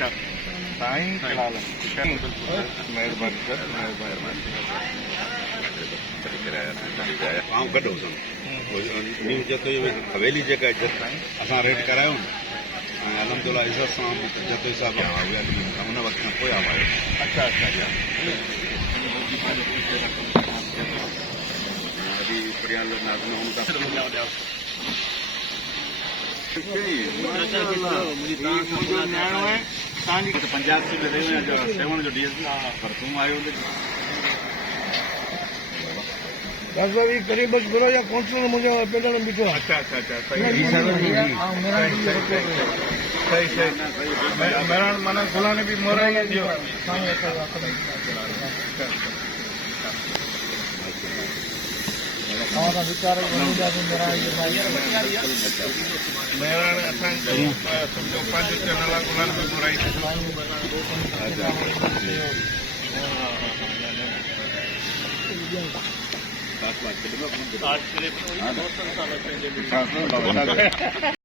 अच्छा साईं कलाल महिरबानी कर आऊं कढो न्यू जतो हवेली जेका असां रेड करायो न अलहमदुल्ला इज़त सां जतो हिसाब उन वक़्त खां पोइ आयो। अच्छा अच्छा अभी प्रियाल नाज़ में पंजाब से सेवन जो डी पर तुम आयो डॉक्टर भी करीब करो या काउंसलर मुझे पेड़ में बिठो। अच्छा अच्छा अच्छा सही मेरा माना गुला ने भी मोरा दियो विचार मेरा समझो 5 चैनल गुला ने भी मोराई हाँ